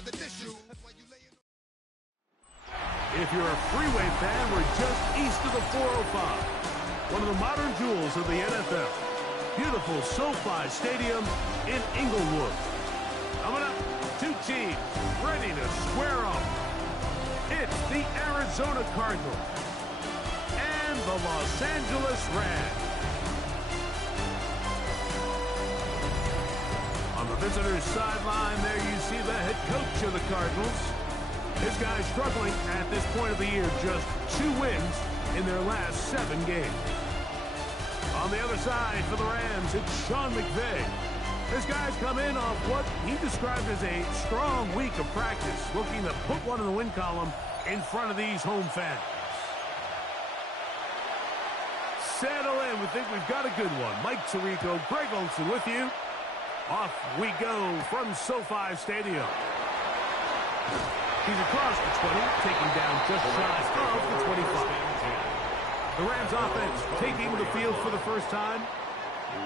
If you're a freeway fan, we're just east of the 405. One of the modern jewels of the NFL. Beautiful SoFi Stadium in Inglewood. Coming up, two teams ready to square off. It's the Arizona Cardinals and the Los Angeles Rams. On the visitors' sideline, there you see the head coach of the Cardinals. This guy's struggling at this point of the year, just 2 wins in their last 7 games. On the other side for the Rams, it's Sean McVay. This guy's come in off what he described as a strong week of practice, looking to put one in the win column in front of these home fans. Settle in. We think we've got a good one. Mike Tirico, Greg Olsen with you. Off we go from SoFi Stadium. He's across the 20, taking down just shy of the 25. The Rams offense taking the field for the first time.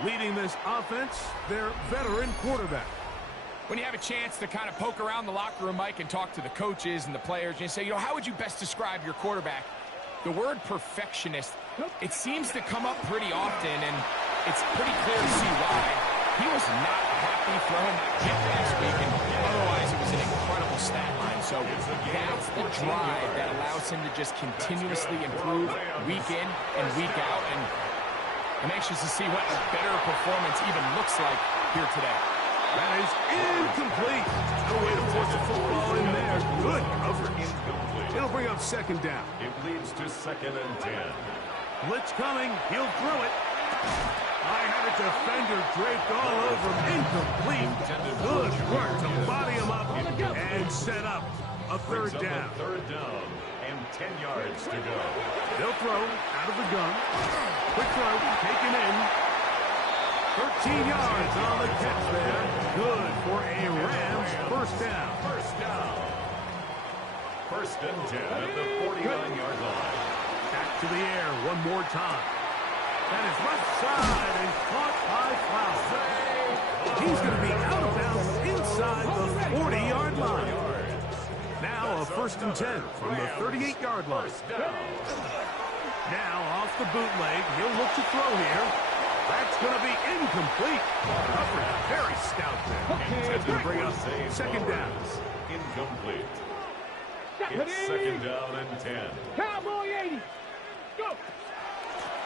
Leading this offense, their veteran quarterback. When you have a chance to kind of poke around the locker room, Mike, and talk to the coaches and the players, and you say, how would you best describe your quarterback? The word perfectionist, it seems to come up pretty often, and it's pretty clear to see why. He was not happy throwing that pick last week, and otherwise it was an incredible stat line. So that's the drive that allows him to just continuously improve week in and week out. And I'm anxious to see what a better performance even looks like here today. That is incomplete. No way to force the football in there. Good coverage. It'll bring up second down. It leads to 2nd and 10. Blitz coming. He'll throw it. I had a defender draped all over him. Incomplete. Good work to body him up and set up a third down. Third down and 10 yards to go. They'll throw out of the gun. Quick throw, taken in. 13 yards on the catch there. Good for a Rams first down. First and 10 at the 49-yard line. Back to the air one more time. That is left side and caught by Flower. He's going to be out of bounds inside the 40-yard line. Now a 1st and 10 from the 38-yard line. Now off the bootleg, he'll look to throw here. That's going to be incomplete. Coverage very stout there. It's going to bring up second down. Incomplete. It's 2nd down and 10. Cowboy 80. Go.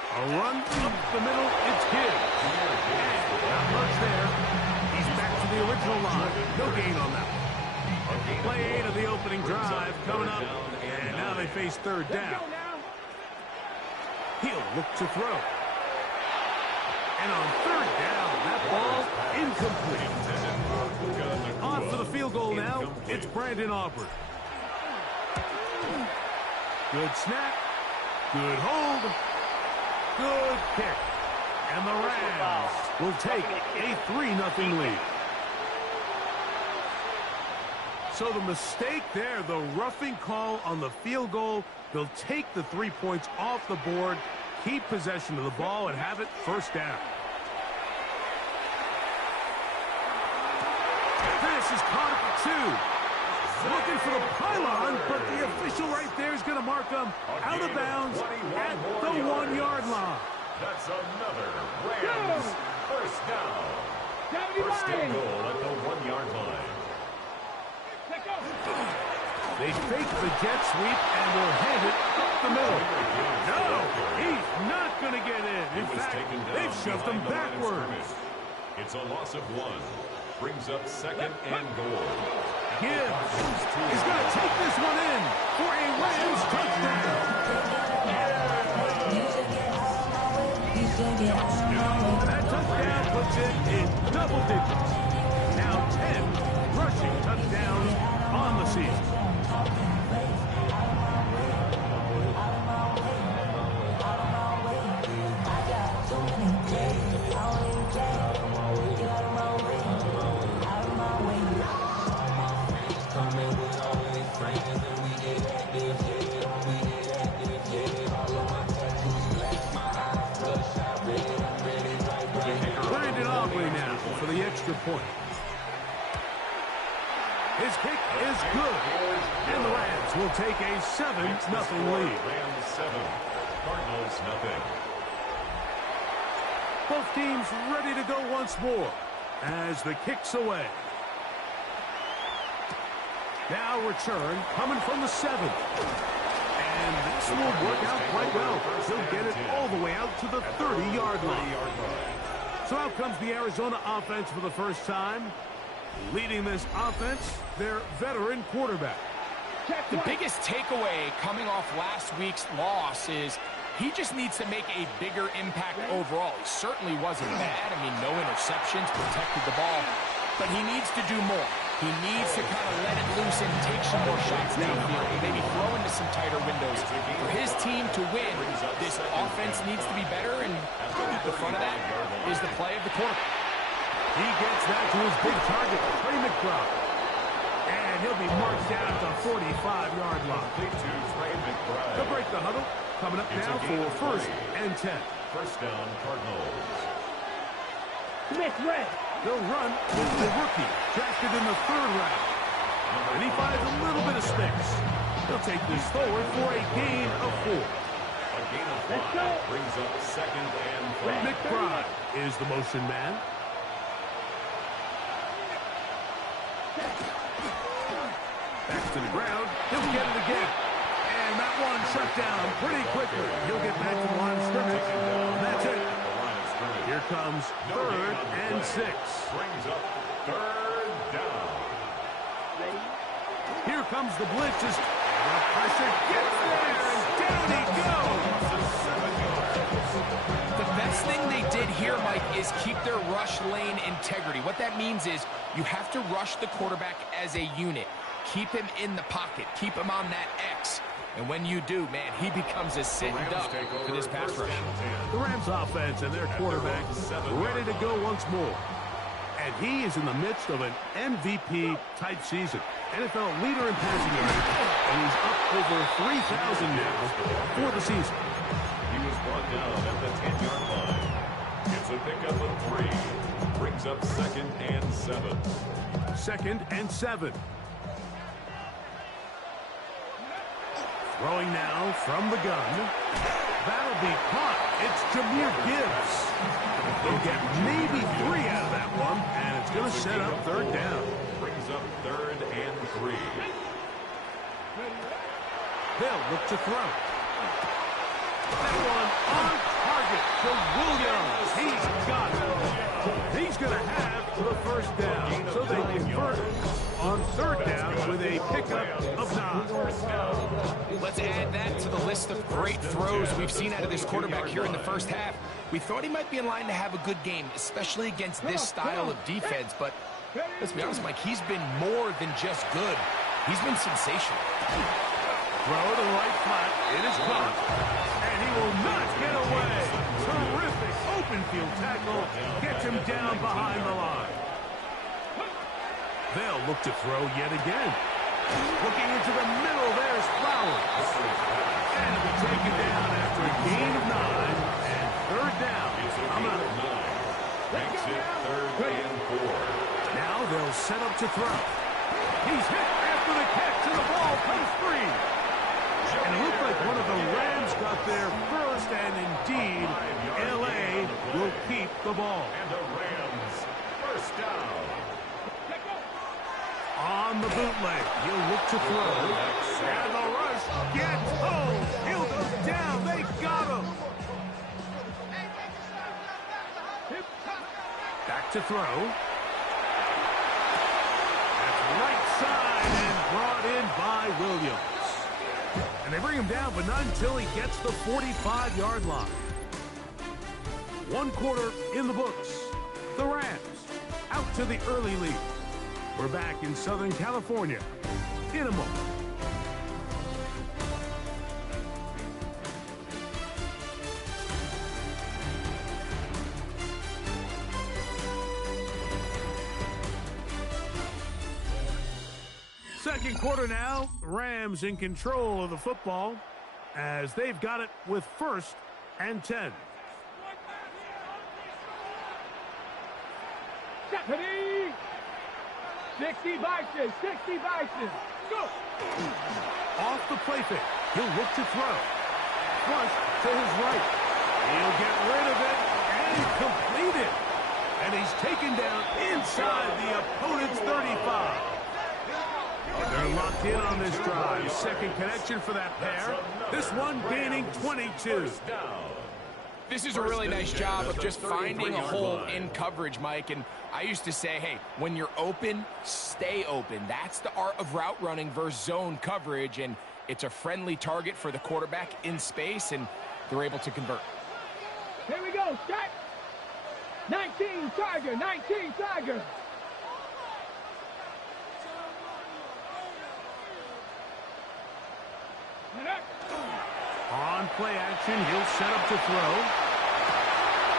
A run up the middle, it's his. And not much there. He's back to the original line. No gain on that one. Play to the opening drive coming up. And now they face third down. He'll look to throw. And on third down, that ball incomplete. On for the field goal now, it's Brandon Aubrey. Good snap. Good hold. Good kick. And the Rams will take a 3-0 lead. So the mistake there, the roughing call on the field goal, they'll take the 3 points off the board, keep possession of the ball, and have it first down. This is caught at 2. Looking for the pylon, but the official right there is going to mark him out of bounds at the 1-yard line. That's another Rams first down. First and goal at the 1-yard line. They fake the jet sweep and will hand it up the middle. No, he's not going to get in. In fact, they've shoved him backwards. It's a loss of 1. Brings up 2nd and goal. Gibbs is going to take this one in for a Rams touchdown. That touchdown puts it in double digits. Now 10 rushing touchdowns on the season. Brandon Aubrey now for the extra point. His kick is good. And the Rams will take a 7-0 lead. Rams 7, Cardinals nothing. Both teams ready to go once more as the kick's away. Now return coming from the 7. And this will work out quite well. He'll get it all the way out to the 30-yard line. So out comes the Arizona offense for the first time. Leading this offense, their veteran quarterback. The biggest takeaway coming off last week's loss is he just needs to make a bigger impact overall. He certainly wasn't bad. I mean, no interceptions, protected the ball. But he needs to do more. He needs to kind of let it loose and take some more shots downfield and maybe throw into some tighter windows. For his team to win, this offense needs to be better, and at the front of that is the play of the quarterback. He gets that to his big target, Trey McBride. And he'll be marched down at the 45-yard line. They'll break the huddle. Coming up now for 1st and 10. First down, Cardinals. Smith red. They'll run with the rookie, drafted in the 3rd round. And he finds a little bit of space. They'll take this forward for a gain of 4. A gain of 5 brings up 2nd and 5. McBride is the motion man. Back to the ground. He'll get it again. And that one shut down pretty quickly. He'll get back to the line of scrimmage. And that's it. Here comes 3rd and 6. Brings up 3rd down. Here comes the blitz. And the pressure gets there. And down he goes. The best thing they did here, Mike, is keep their rush lane integrity. What that means is you have to rush the quarterback as a unit. Keep him in the pocket. Keep him on that X. And when you do, man, he becomes a sitting duck for this pass rush. The Rams offense and their quarterback ready to go once more. And he is in the midst of an MVP-type season. NFL leader in passing yards, and he's up over 3,000 now for the season. He was brought down at the 10-yard line. It's a pickup of 3. Brings up 2nd and 7. 2nd and 7. Throwing now from the gun. That'll be caught. It's Jahmyr Gibbs. They'll get maybe 3 out of that one, and it's going to set up 3rd down. Brings up 3rd and 3. They'll look to throw. That one on target to Williams. He's got it. He's going to have the 1st down, so they convert on 3rd down with a pickup of 9. Let's add that to the list of great throws we've seen out of this quarterback here in the first half. We thought he might be in line to have a good game, especially against this style of defense. But let's be honest, Mike, he's been more than just good. He's been sensational. Throw to the right flat. It is caught. And he will not get away. Terrific open field tackle. Gets him down behind the line. They'll look to throw yet again. Looking into the middle, there's Flowers. And it will take it down after a gain of 9. And 3rd down. Coming up. Makes it 3rd and 4. Now they'll set up to throw. He's hit after the catch, and the ball comes free. And it looked like one of the Rams got there first, and indeed, L.A. will keep the ball. And the Rams, 1st down. On the bootleg, he'll look to throw. And the rush gets home. He'll go down. They got him. Back to throw. That's right side and brought in by Williams. And they bring him down, but not until he gets the 45-yard line. 1 quarter in the books. The Rams out to the early lead. We're back in Southern California in a moment. Second quarter now. Rams in control of the football as they've got it with 1st and 10. 60 vices, 60 vices. Go! Off the play fake. He'll look to throw. Flush to his right. He'll get rid of it and complete it. And he's taken down inside the opponent's 35. They're locked in on this drive. Second connection for that pair. This one gaining 22. This is a really nice job of just finding a hole in coverage, Mike. And I used to say, hey, when you're open, stay open. That's the art of route running versus zone coverage. And it's a friendly target for the quarterback in space, and they're able to convert. Here we go, start. 19 Tiger, 19 Tiger. On play action, he'll set up to throw.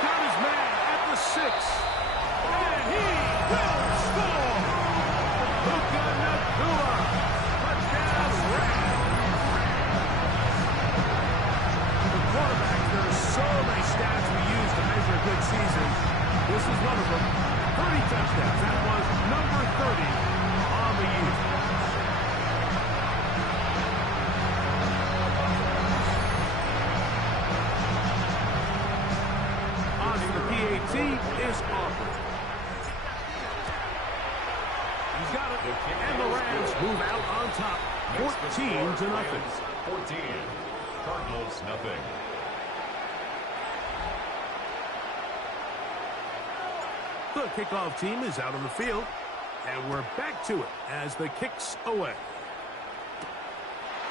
Got his man at the 6. And he will score! Puka Nacua! Touchdown, Rams! The quarterbacks, there are so many stats we use to measure a good season. This is one of them. 30 touchdowns. That was number 30 on the year. Is offered. He's got it, and the Rams move out on top, 14-0. 14. Cardinals, nothing. The kickoff team is out on the field, and we're back to it as the kick's away.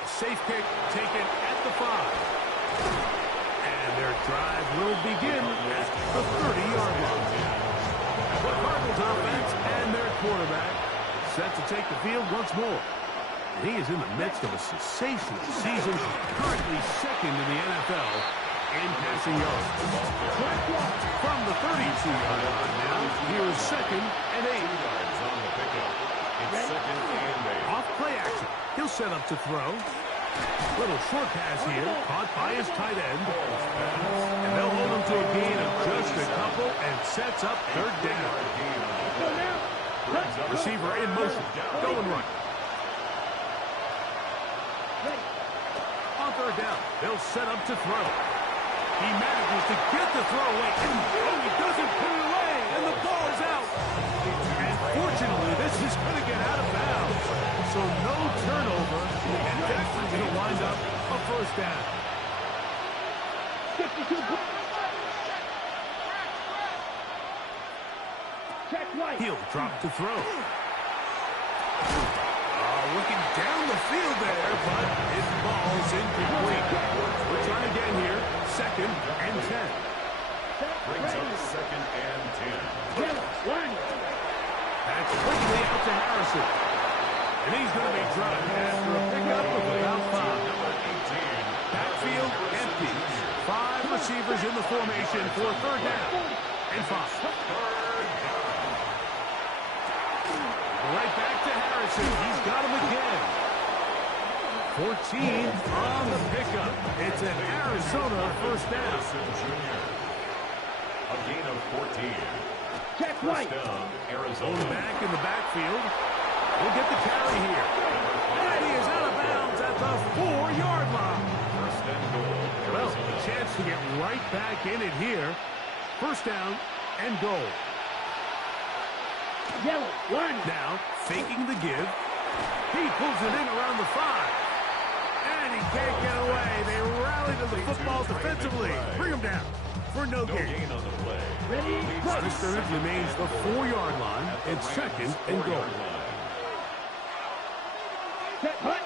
Safe kick taken at the 5. Their drive will begin at the 30-yard line. The Cardinals offense and their quarterback set to take the field once more. He is in the midst of a sensational season, currently second in the NFL in passing yards. From the 32-yard line now, here is 2nd and 8. On the pickup. It's 2nd and 8. Off play action. He'll set up to throw. Little short pass here, caught by his tight end. And they'll hold him to a gain of just a couple and sets up 3rd down. Receiver in motion, going right. On 3rd down, they'll set up to throw. He manages to get the throw away. Oh, he doesn't put it away, and the ball's out. And fortunately, this is going to get out of bounds. So no turnover, and that's going to wind up a 1st down. 52 check right. He'll drop to throw. Looking down the field there, but his ball's incomplete. We're trying again here. 2nd and 10. Brings up 2nd and 10. That's quickly out to Harrison. And he's going to be dropped after a pickup of about 5. Backfield empty. 5 receivers in the formation for 3rd down and 5. Right back to Harrison. He's got him again. 14 on the pickup. It's an Arizona 1st down. A gain of 14. Check right. Down, Arizona. Going back in the backfield. We'll get the carry here. And he is out of bounds at the 4-yard line. 1st and goal. Well, a chance to get right back in it here. 1st down and goal. Yellow, 1. Now, faking the give. He pulls it in around the 5. And he can't get away. They rally to the football defensively. Bring him down for no gain. Gain on the play. Ready, go. This scrimmage remains the 4-yard line. It's 2nd and goal. Set, hut.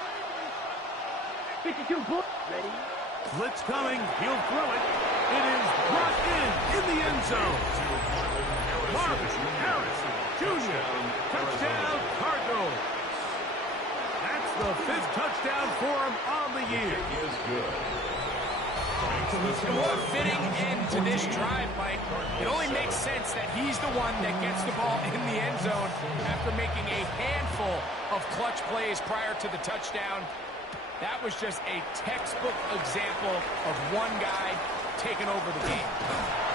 52 foot. Ready. Blitz coming. He'll throw it. It is brought in the end zone. Marvin Harris Jr. Touchdown, Cardinals. That's the 5th touchdown for him on the year. Is good. And what a fitting end to this drive, Mike. It only makes sense that he's the one that gets the ball in the end zone after making a handful of clutch plays prior to the touchdown. That was just a textbook example of one guy taking over the game.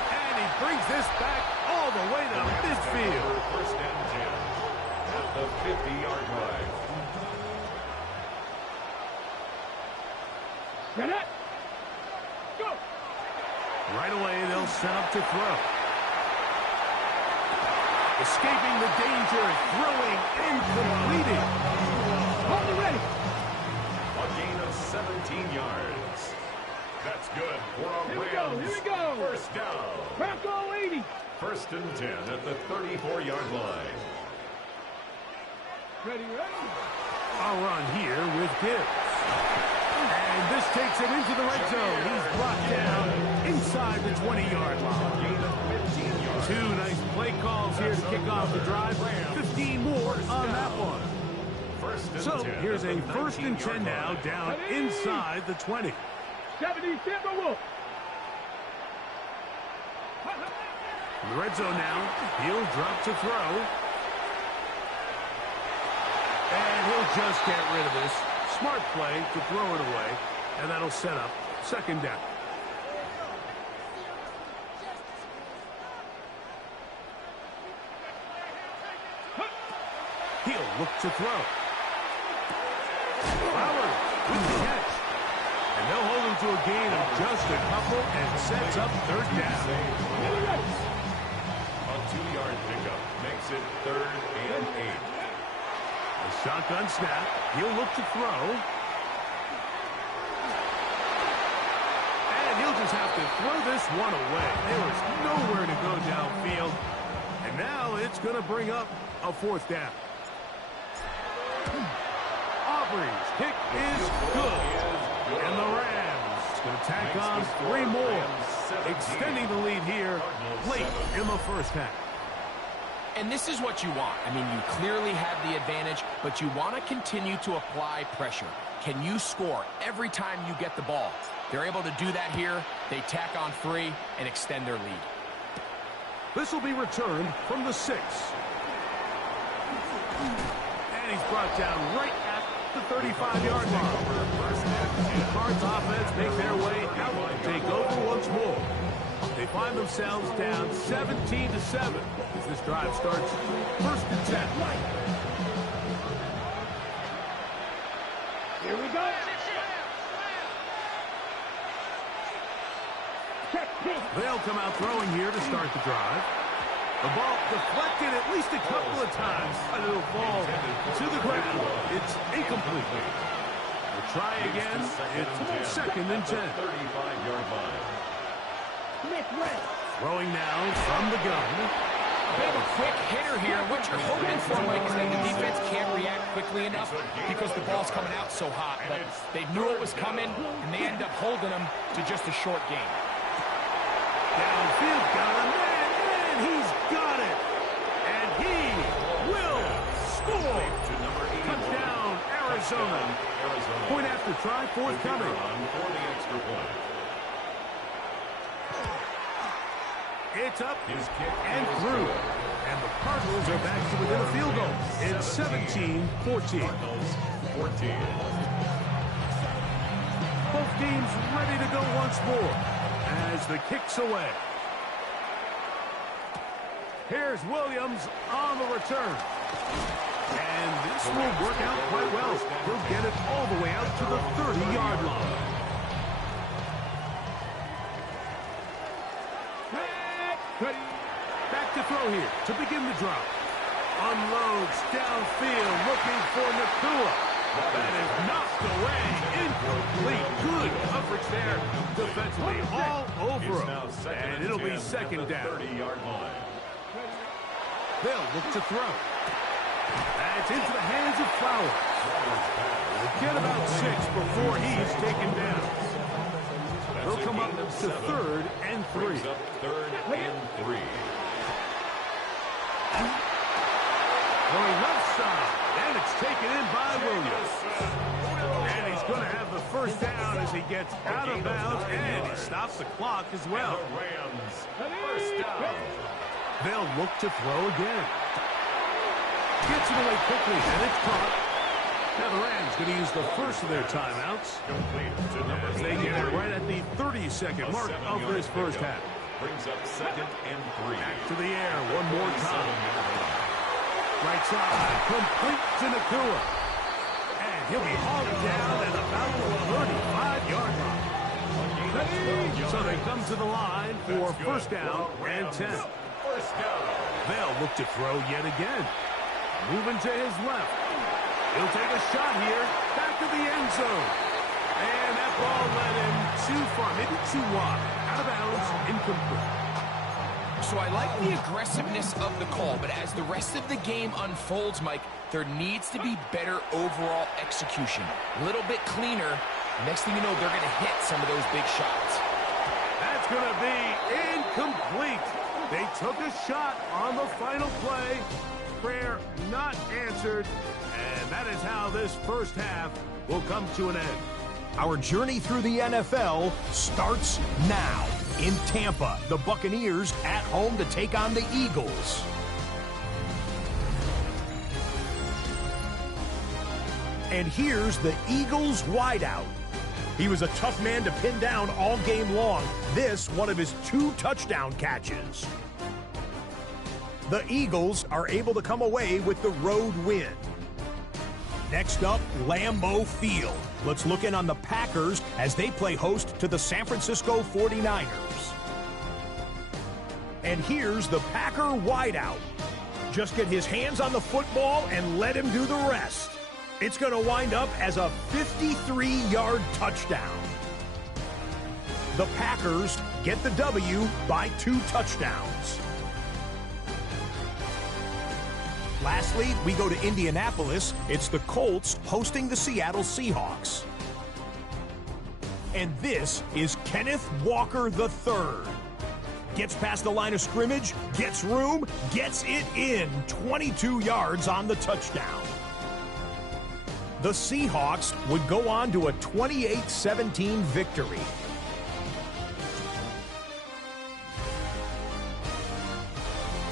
And he brings this back all the way to midfield. 1st and 10. at the 50-yard line. Get it. Go. Right away, they'll set up to throw. Escaping the danger, throwing and completing. Hold it ready. A gain of 17 yards. That's good for a Here we go, Rams here we go. first down. Bronco 80. First and 10 at the 34-yard line. Ready, ready. A run here with Gibbs. And this takes him into the red zone. He's brought down inside the 20-yard line. Gain of 15 yards. Two nice play calls here to kick off the drive. 15 more on that one. First and So 10 here's at a the first and 19-yard 10 now line. down inside the 20. 70 Timberwolves. In the red zone now, he'll drop to throw. And he'll just get rid of this. Smart play to throw it away. And that'll set up second down. He'll look to throw. Flowers with the catch. And they'll hold him to a gain of just a couple and sets up third down. A 2-yard pickup makes it 3rd and 8. A shotgun snap. He'll look to throw. And he'll just have to throw this one away. There was nowhere to go downfield. And now it's going to bring up a fourth down. Aubrey's kick is good. And the Rams going to tack on 3 more, extending the lead here late in the first half. And this is what you want. I mean, you clearly have the advantage, but you want to continue to apply pressure. Can you score every time you get the ball? They're able to do that here. They tack on 3 and extend their lead. This will be returned from the 6. And he's brought down right at the 35-yard line. The Cards offense make their way out and take over once more. They find themselves down 17-7 as this drive starts first and 10. Here we go. Check this. They'll come out throwing here to start the drive. The ball deflected at least a couple of times, and it'll fall to the ground. It's incomplete. We'll try again. It's second and 10. 35-yard line. Smith red. Throwing now from the gun. Bit of a quick hitter here. What you're hoping for, Mike, is that the defense can't react quickly enough because the ball's coming out so hot. But they knew it was coming, and they end up holding them to just a short gain. Downfield, got a man, and he's got it. And he will score. Touchdown, Arizona. Point after try, forthcoming. For the extra point. It's up His kick and is through. good. And the Cardinals are back to within a field goal. It's 17-14. Cardinals 14. Both teams ready to go once more as the kick's away. Here's Williams on the return. And this will work out quite well. He'll get it all the way out to the 30-yard line. Back to throw here to begin the drop. Unloads downfield looking for Nakua. That is knocked away. Incomplete. Good coverage there defensively. All over him. And it'll be second down. 30-yard line. They'll look to throw. That's into the hands of Flowers. They'll get about 6 before he's taken down. They'll come up to 3rd and 3. Brings up 3rd and 3. Going left side, and it's taken in by Williams. And he's going to have the first down as he gets out of bounds, and he stops the clock as well. The Rams first down. They'll look to throw again. Gets it away quickly, and it's caught. Now the Rams going to use the first of their timeouts. Complete to number They get it right at the 30-second mark of this first half. Brings up 2nd and 3. Back to the air one more time. Right side, complete to Nakua. And he'll be hauled down at about the 35-yard line. So they come to the line for first down and 10. They'll look to throw yet again. Moving to his left. He'll take a shot here. Back to the end zone. And that ball led him too far, maybe too wide. Out of bounds, incomplete. So I like the aggressiveness of the call, but as the rest of the game unfolds, Mike, there needs to be better overall execution. A little bit cleaner. Next thing you know, they're going to hit some of those big shots. That's going to be incomplete. They took a shot on the final play. Prayer not answered. And that is how this first half will come to an end. Our journey through the NFL starts now. In Tampa, the Buccaneers at home to take on the Eagles. And here's the Eagles wideout. He was a tough man to pin down all game long. This, one of his 2 touchdown catches. The Eagles are able to come away with the road win. Next up, Lambeau Field. Let's look in on the Packers as they play host to the San Francisco 49ers. And here's the Packer wideout. Just get his hands on the football and let him do the rest. It's going to wind up as a 53-yard touchdown. The Packers get the W by 2 touchdowns. Lastly, we go to Indianapolis. It's the Colts hosting the Seattle Seahawks. And this is Kenneth Walker III. Gets past the line of scrimmage, gets room, gets it in. 22 yards on the touchdown. The Seahawks would go on to a 28-17 victory.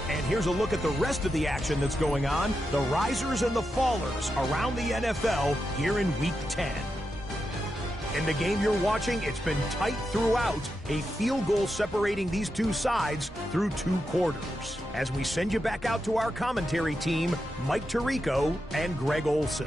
And here's a look at the rest of the action that's going on. The risers and the fallers around the NFL here in Week 10. In the game you're watching, it's been tight throughout. A field goal separating these two sides through 2 quarters. As we send you back out to our commentary team, Mike Tirico and Greg Olson.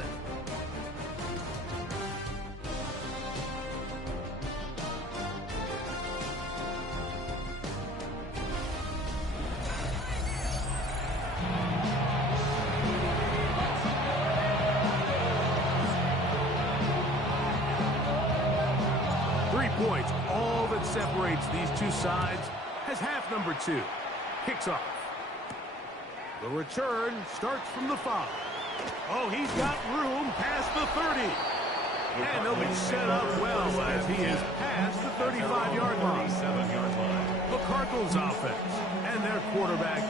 Points, all that separates these two sides, has half number 2. Kicks off. The return starts from the 5. Oh, he's got room past the 30. And they'll be set up well as he is past the 35-yard line. The Cardinals offense and their quarterback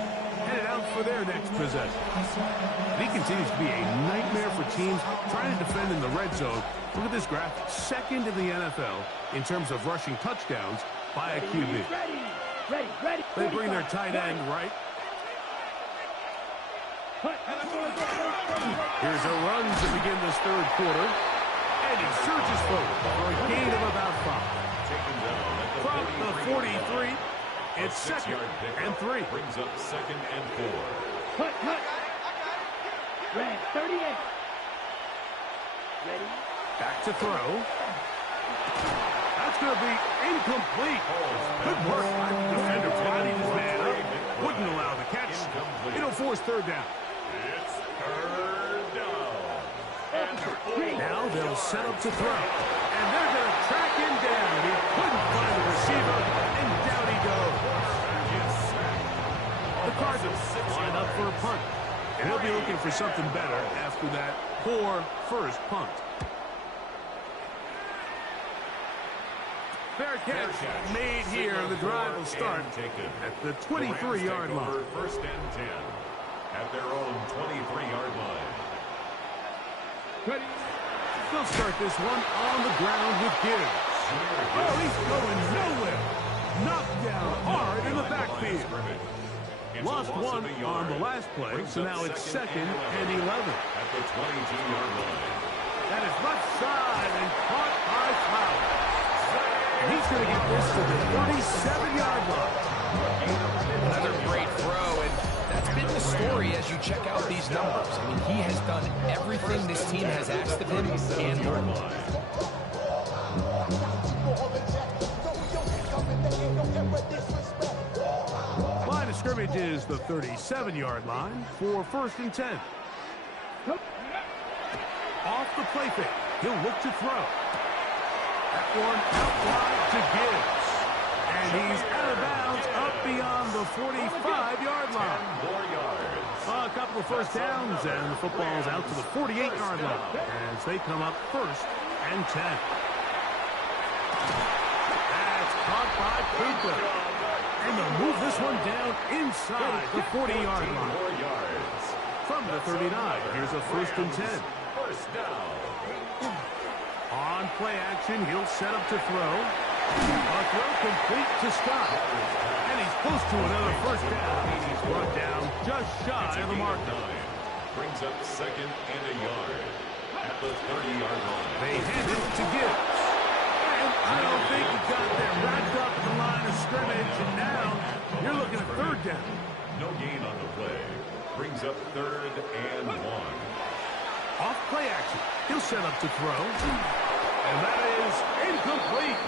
headed out for their next possession. He continues to be a nightmare for teams trying to defend in the red zone. Look at this graph, second in the NFL in terms of rushing touchdowns by a QB. Ready. They bring their tight end right. Here's a run to begin this third quarter. And he surges forward for a gain of about 5. From the 43, it's second and 3. Brings up second and 4. Cut. Red, 38. Ready. Back to throw. That's going to be incomplete. Good work. The defender bodied his man up. Wouldn't allow the catch. It'll force third down. It's third down. Now they'll set up to throw. And they're going to track him down. He couldn't find the receiver, and down he goes. The Cardinals line up for a punt. And he'll be looking for something better after that poor first punt. Fair catch made here. The drive will start at the 23-yard line. First and 10 at their own 23-yard line. Ready. They'll start this one on the ground with Gibbs. Oh, he's going nowhere. Knocked down hard in the backfield. Lost one on the last play, so now it's second and 11. At the 22-yard line. That is left side and caught by Flowers. And he's going to get this to the 37-yard line. Another great throw, and That's been the story as you check out these numbers. I mean, he has done everything this team has asked of him and more. Line of scrimmage is the 37-yard line for 1st and 10. Off the play fake. He'll look to throw. That one out wide to Gibbs. And he's out of bounds up beyond the 45-yard line. A couple of first downs, and the football's out to the 48-yard line as they come up 1st and 10. That's caught by Cooper. And they'll move this one down inside the 40-yard line. From the 39, here's a 1st and 10. On play action, he'll set up to throw. A throw complete to Scott. And he's close to another first down. He's brought down just shy of the marker. Brings up 2nd and a yard at the 30-yard line. They hand it to Gibbs. And I don't think he got them wrapped up in the line of scrimmage. And now you're looking at 3rd down. No gain on the play. Brings up 3rd and 1. Off play action. He'll set up to throw. And that is incomplete.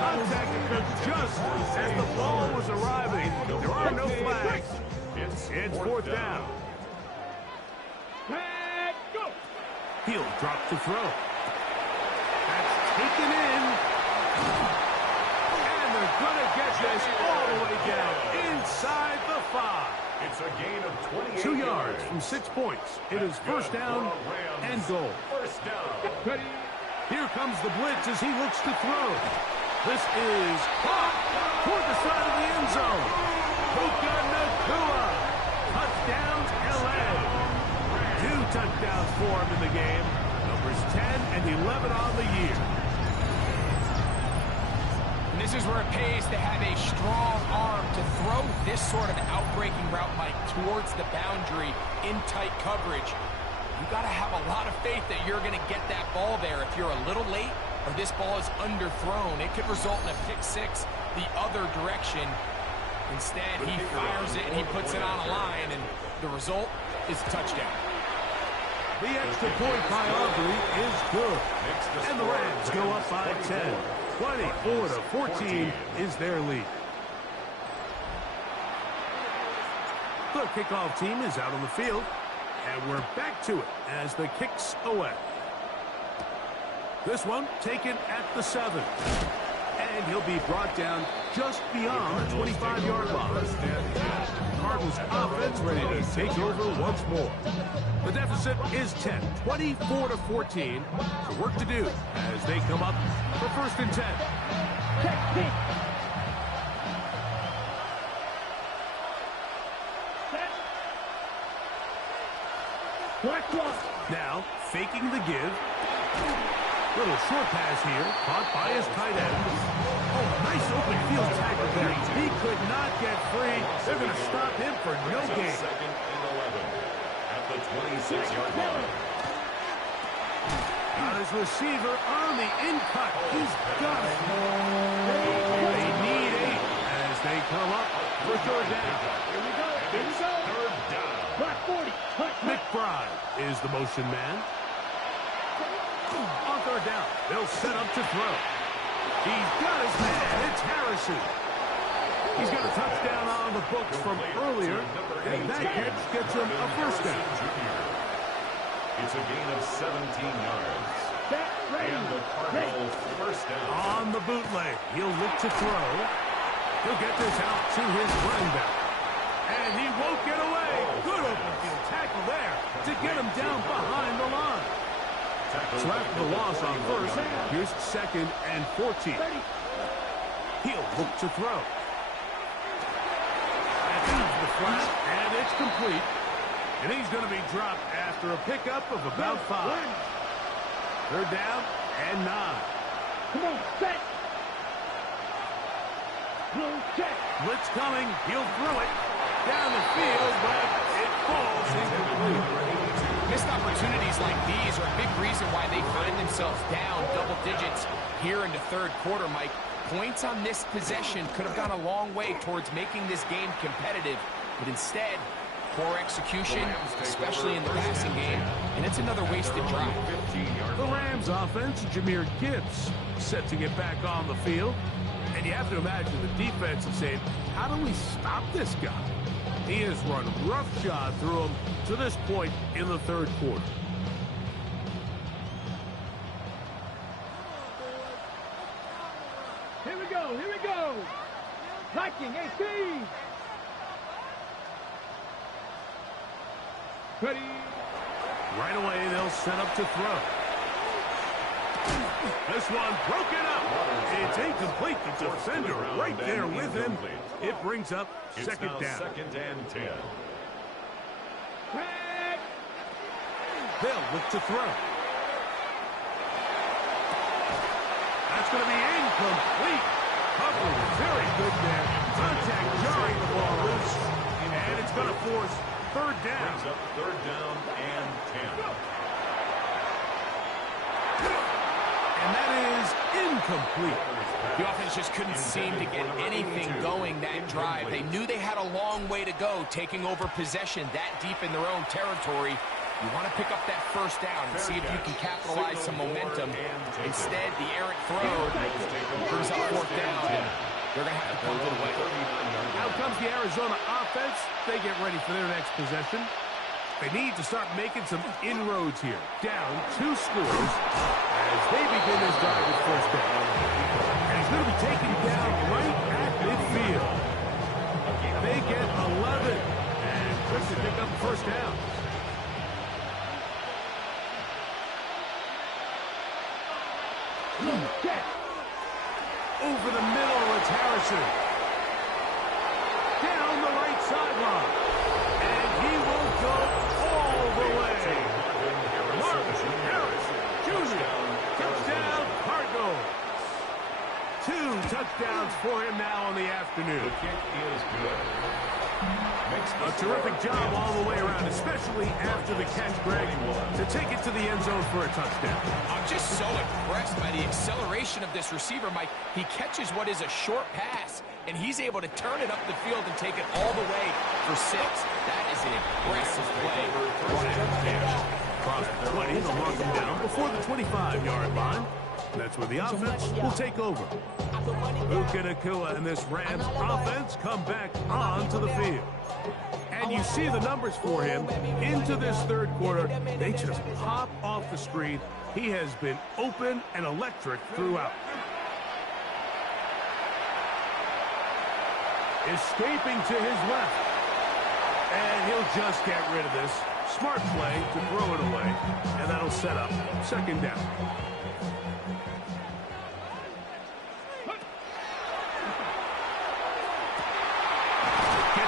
Contact occurred just as the ball was arriving. There are no flags. It's 4th down. Go. He'll drop to throw. That's taken in. And they're going to get this all the way down inside the 5. It's a gain of 28 2 yards from 6 points. It is 1st down and goal. 1st down. Here comes the blitz as he looks to throw. This is caught toward the side of the end zone. Puka Nacua. Touchdowns, L.A. 2 touchdowns for him in the game. Numbers 10 and 11 on the year. And this is where it pays to have a strong arm to throw this sort of outbreaking route, Mike, towards the boundary in tight coverage. You got to have a lot of faith that you're going to get that ball there. If you're a little late or this ball is underthrown, it could result in a pick-6 the other direction. Instead, he fires it and he puts it on a line, and the result is a touchdown. The extra point by Aubrey is good. And the Rams go up by 10. 24-14 is their lead. The kickoff team is out on the field. And we're back to it as the kick's away. This one taken at the 7. And he'll be brought down just beyond the 25-yard line. Cardinals offense ready to take over once more. The deficit is 10, 24-14. So work to do as they come up for 1st and 10. Check. Now, faking the give. Little short pass here, caught by his tight end. Oh, nice open field tackle there. He could not get free. They're going to stop him for no gain. 2nd and 11 at the 26-yard line. Got his receiver on the in-cut. He's got it. They need 8 as they come up for 3rd down. Here we go. 3rd down. Black 40. McBride is the motion man. On 3rd down, they'll set up to throw. He's got his man. It's Harrison. He's got a touchdown on the books from earlier, and that catch gets him a 1st down. It's a gain of 17 yards. And the Cardinals 1st down. On the bootleg, he'll look to throw. He'll get this out to his running back. And he won't get away. Good open field tackle there to get him down behind the line. So after the loss on 1st, here's 2nd and 14. He'll look to throw. And here's the flat, and it's complete. And he's going to be dropped after a pickup of about 5. 3rd down and 9. Come on, set. Check. Blitz coming. He'll throw it down the field, but it falls incomplete. Missed opportunities like these are a big reason why they find themselves down double digits here in the 3rd quarter, Mike. Points on this possession could have gone a long way towards making this game competitive, but instead, Poor execution, especially in the passing game, and it's another wasted drive. The Rams offense, Jahmyr Gibbs, set to get back on the field. And you have to imagine the defense is saying, how do we stop this guy? He has run roughshod through him to this point in the third quarter. Here we go, here we go. Viking 18. Ready. Right away, they'll set up to throw. This one broken up. It's incomplete. The defender right there with him. It brings up second down. Second and 10. They'll look to throw. That's going to be incomplete. Coverage very good there. Contact jarring the ball loose. And it's going to force third down. Brings up third down and 10. And that is incomplete. The offense just couldn't seem to get anything going that drive. They knew they had a long way to go, taking over possession that deep in their own territory. You want to pick up that first down and see if you can capitalize some momentum. Instead, the errant throw brings up fourth down, and they're going to have to punt it away. Out comes the Arizona offense. They get ready for their next possession. They need to start making some inroads here. Down 2 scores as they begin this drive with first down. And he's going to be taken down right at midfield. They get 11 and quickly pick up the first down. Over the middle, it's Harrison. Down the right sideline. And he will go all the way. Marvin Harrison Jr. Touchdown, Cardinals. 2 touchdowns for him now on the afternoon. The kick is good. A terrific job all the way around, especially after the catch, Greg, to take it to the end zone for a touchdown. I'm just so impressed by the acceleration of this receiver, Mike. He catches what is a short pass, and he's able to turn it up the field and take it all the way for 6. That is an impressive play. Across the 20, they'll mark him down before the 25-yard line. That's where the offense will take over. Puka Nacua and this Rams offense come back onto the field. And you see the numbers for him into this third quarter. They just pop off the screen. He has been open and electric throughout. Escaping to his left. And he'll just get rid of this. Smart play to throw it away. And that'll set up second down.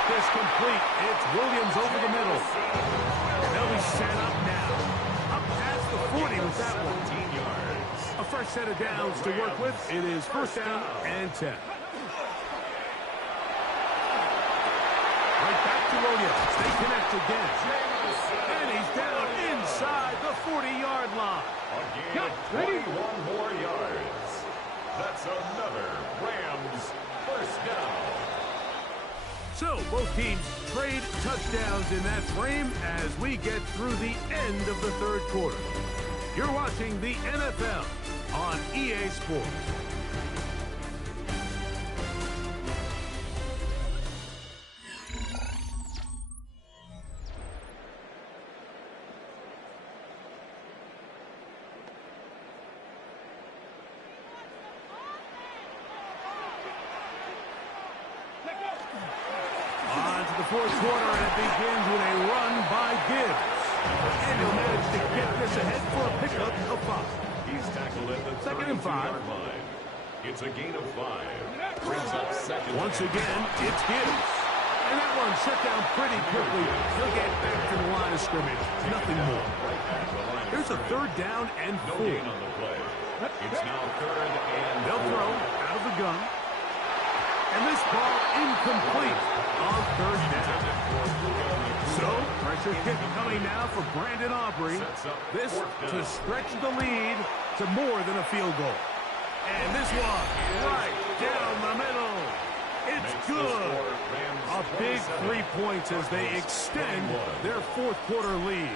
This complete. It's Williams over the middle. And they'll be set up now. Up past the 40 with that one. 14 yards. A fresh set of downs to work with. It is first down and 10. Right back to Williams. They connect again. And he's down inside the 40-yard line. Again, 21 more yards. That's another Rams first down. So, both teams trade touchdowns in that frame as we get through the end of the third quarter. You're watching the NFL on EA Sports. Fourth quarter, and it begins with a run by Gibbs. And he'll manage to get this ahead for a pickup of 5. He's tackled at the 32-yard line. It's a gain of 5. Brings up second. Once again, it's Gibbs. And that one shut down pretty quickly. He'll get back to the line of scrimmage. Nothing more. Here's a third down and 4. No gain on the play. It's now third and 4. They'll throw out of the gun. And this ball incomplete on third down. So, pressure kick coming now for Brandon Aubrey. This to stretch the lead to more than a field goal. And this one right down the middle. It's good. A big 3 points as they extend their fourth quarter lead.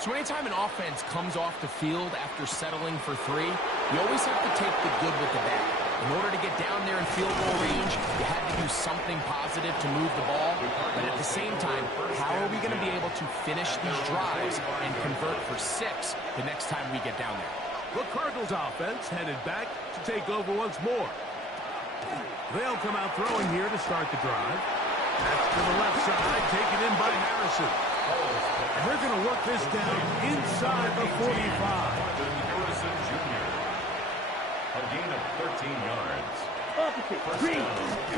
So anytime an offense comes off the field after settling for three, you always have to take the good with the bad. In order to get down there in field goal range, you had to do something positive to move the ball. But at the same time, how are we going to be able to finish these drives and convert for 6 the next time we get down there? The Cardinals offense headed back to take over once more. They'll come out throwing here to start the drive. That's to the left side, taken in by Harrison. And they're going to work this down inside the 45. Harrison Jr. A gain of 13 yards.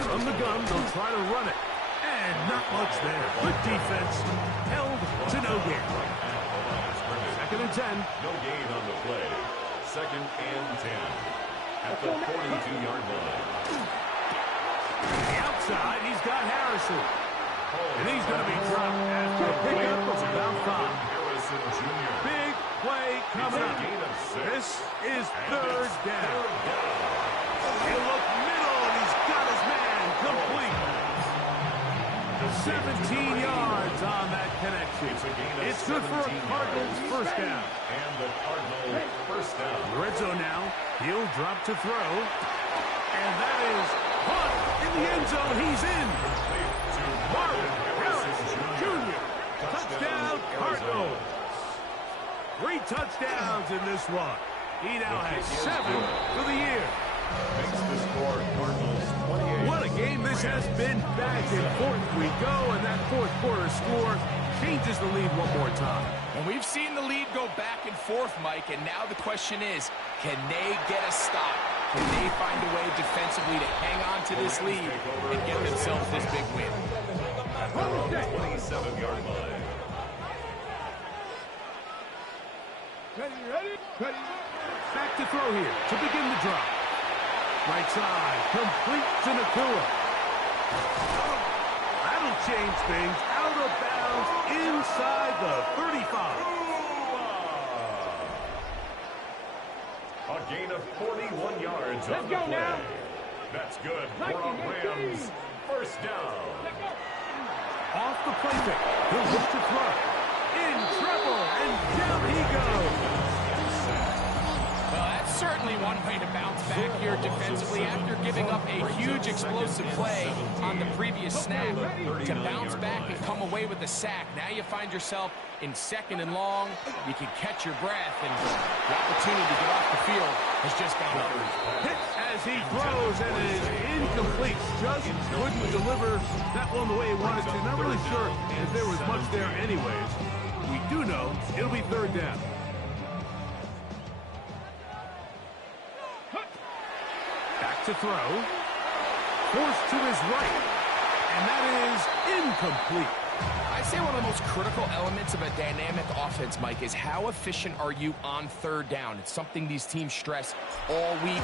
From the gun, they'll try to run it. And not much there. Good defense. Held to no gain. Second and 10. No gain on the play. Second and 10. At the 42-yard line. The outside, he's got Harrison. And he's going to be dropped after a pickup of about 5. Harrison Jr. Big play coming up. This is third down. He'll look middle, and he's got his man complete. 17 yards on that connection. It's good for a Cardinals first down. And the Cardinals first down. Red zone now. He'll drop to throw. And that is caught in the end zone. He's in. Marvin Harrison Jr. Touchdown, Cardinals. 3 touchdowns in this one. He now has 7 for the year. Makes the score Cardinals 28. What a game this has been. Back and forth we go, and that fourth quarter score changes the lead one more time. And we've seen the lead go back and forth, Mike, and now the question is, can they get a stop? Can they find a way defensively to hang on to this lead and get themselves this big win? 27-yard line. Ready. Back to throw here to begin the drive. Right side, complete to Nakua. That'll change things. Out of bounds inside the 35. A gain of 41 yards on the go play. now. That's good for a Rams first down. Off the play fake. He'll look to throw. In trouble, and down he goes. Well, that's certainly one way to bounce back here defensively after giving up a huge explosive play on the previous snap. To bounce back and come away with a sack. Now you find yourself in second and long. You can catch your breath, and the opportunity to get off the field has just gone up. Hit as he throws, and it is incomplete. Just couldn't deliver that one the way he wanted to. Not really sure if there was much there anyways. We do know it'll be third down. Back to throw. Forced to his right. And that is incomplete. I'd say one of the most critical elements of a dynamic offense, Mike, is how efficient are you on third down. It's something these teams stress all week.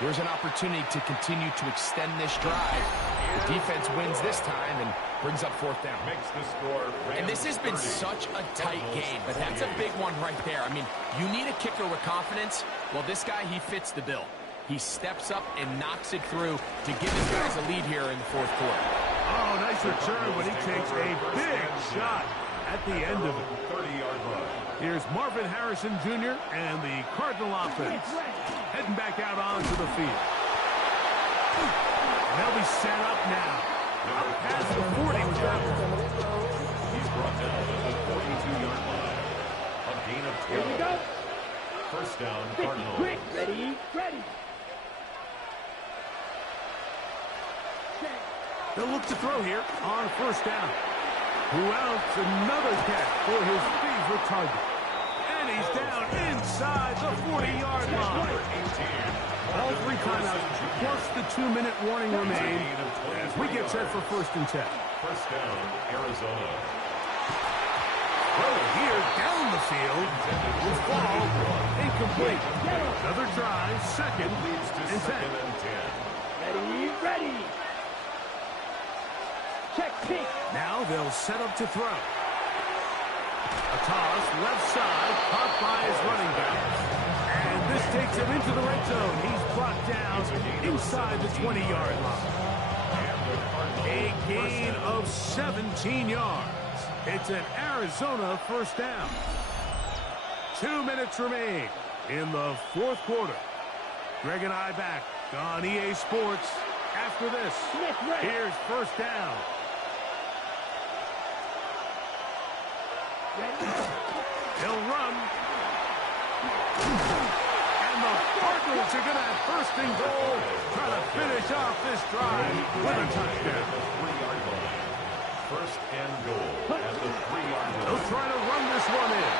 Here's an opportunity to continue to extend this drive. The defense wins this time and brings up fourth down. Makes the score. And this has been such a tight game, but that's a big one right there. I mean, you need a kicker with confidence. Well, this guy, he fits the bill. He steps up and knocks it through to give his guys a lead here in the fourth quarter. Oh, nice return when he takes a big shot at the end of it. 30-yard line. Here's Marvin Harrison Jr. and the Cardinal offense heading back out onto the field. They'll be set up now. Up past the 40 with that one. He's brought down at the 42-yard line. A gain of 12. Here we go. First down, Cardinals. Quick. Ready. They'll look to throw here on first down. Who else? Another catch for his favorite target. And he's down inside the 40-yard line. All 3 timeouts plus the 2-minute warning remain as we get set for first and 10. First down, Arizona. Throw here down the field will fall incomplete. Another try, second Leads to and 10. second and 10. Ready. Check, kick. Now they'll set up to throw. A toss, left side, caught by his running back. And this takes him into the red zone. He's brought down inside the 20-yard line. A gain of 17 yards. It's an Arizona first down. 2 minutes remain in the fourth quarter. Greg and I back on EA Sports after this. Here's first down. He'll run. And the Cardinals are going to have first and goal, trying to finish off this drive with a touchdown. First and goal at the 3-yard line. They'll try to run this one in.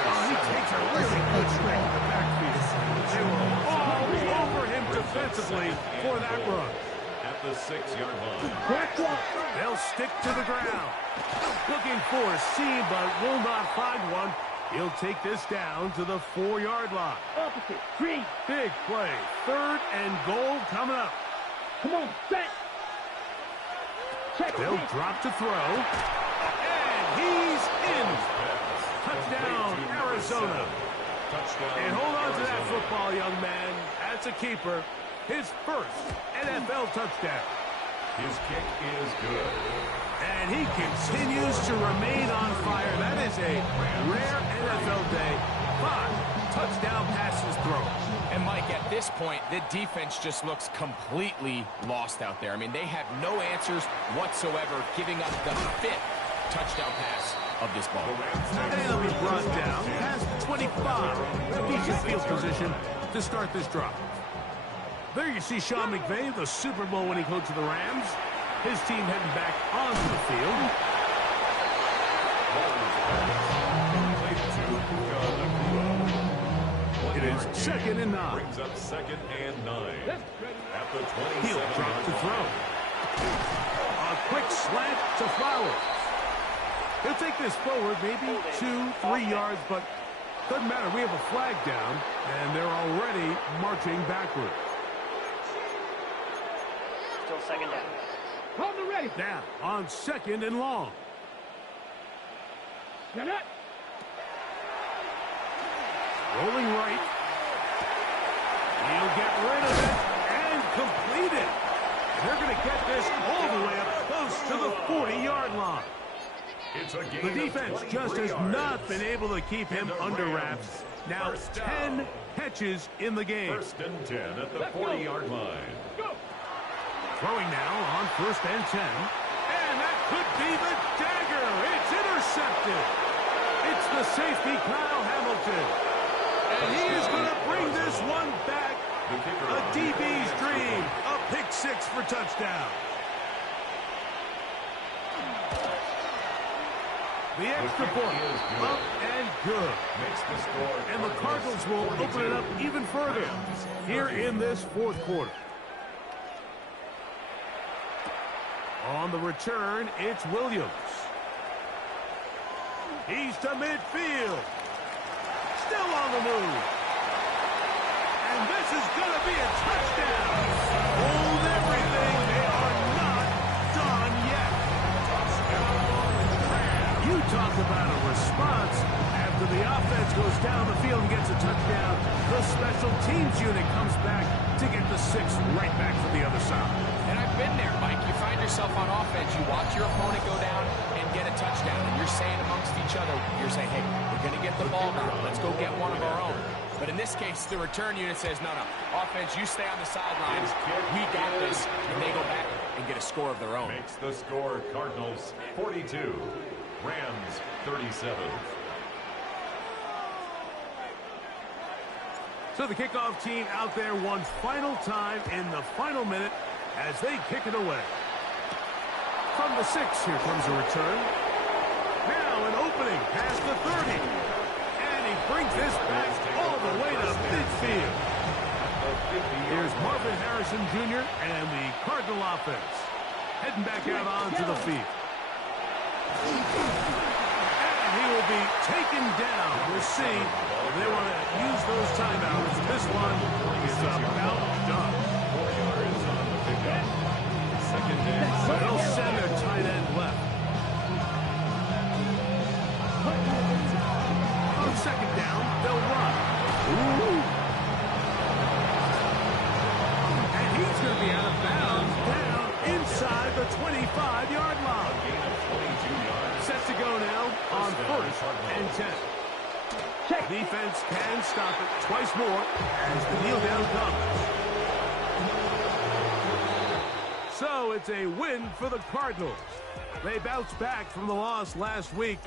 Oh, he takes a really good swing in the backfield. They were all over him defensively for that run. At the 6-yard line. They'll stick to the ground. Looking for a seam, but will not find one. He'll take this down to the 4-yard line. Opposite. Green. Big play. Third and goal coming up. Come on, set. Check. They'll drop to throw. And he's in. Touchdown, Arizona. And hold on to that football, young man. That's a keeper. His first NFL touchdown. His kick is good. And he continues to remain on fire. That is a rare NFL day. 5 touchdown passes thrown. And, Mike, at this point, the defense just looks completely lost out there. I mean, they have no answers whatsoever, giving up the 5th touchdown pass of this ball. And he'll be brought down past 25. Decent field position to start this drive. There you see Sean McVay, the Super Bowl winning coach of the Rams. His team heading back onto the field. It is 2nd and 9. Brings up 2nd and 9. At the 27. He'll drop to throw. A quick slant to Flowers. He'll take this forward, maybe 2-3 yards, but doesn't matter. We have a flag down, and they're already marching backward. Still 2nd down. Hold the ready. Now on 2nd and long. Get up. Rolling right. He'll get rid of it and complete it. And they're going to get this all the way up close to the 40-yard line. It's a The defense just has not been able to keep him under wraps. Now 10 catches in the game. 1st and 10 at the 40-yard line. Go. Throwing now on 1st and 10. And that could be the dagger. It's intercepted. It's the safety, Kyle Hamilton. And he is going to bring this one back. A DB's dream. A pick 6 for touchdown. The extra point up and good. Makes the score. And the Cardinals will open it up even further here in this fourth quarter. On the return, it's Williams. He's to midfield. Still on the move. And this is going to be a touchdown. Hold everything. They are not done yet. You talk about a response. After the offense goes down the field and gets a touchdown, the special teams unit comes back to get the 6 right back from the other side. And I've been there, Mike. You find yourself on offense, you watch your opponent go down and get a touchdown, and you're saying amongst each other, you're saying, hey, we're going to get the ball now. Let's go get one of our own. But in this case, the return unit says, no, offense, you stay on the sidelines. We got this. And they go back and get a score of their own. Makes the score Cardinals 42, Rams 37. So the kickoff team out there one final time in the final minute as they kick it away. From the 6, here comes a return. Now an opening past the 30. And he brings this back all the way to midfield. Here's Marvin Harrison Jr. and the Cardinal offense heading back out onto the field. And he will be taken down. We'll see if they want to use those timeouts. This one is about done. 4 yards on the pickup. 2nd and 7. They'll send their tight end left. On 2nd down, they'll run. And he's going to be out of bounds down inside the the 25-yard line. A gain of 22 yards. Set to go now on first and 10. Check. Defense can stop it twice more as the kneel down comes. So it's a win for the Cardinals. They bounced back from the loss last week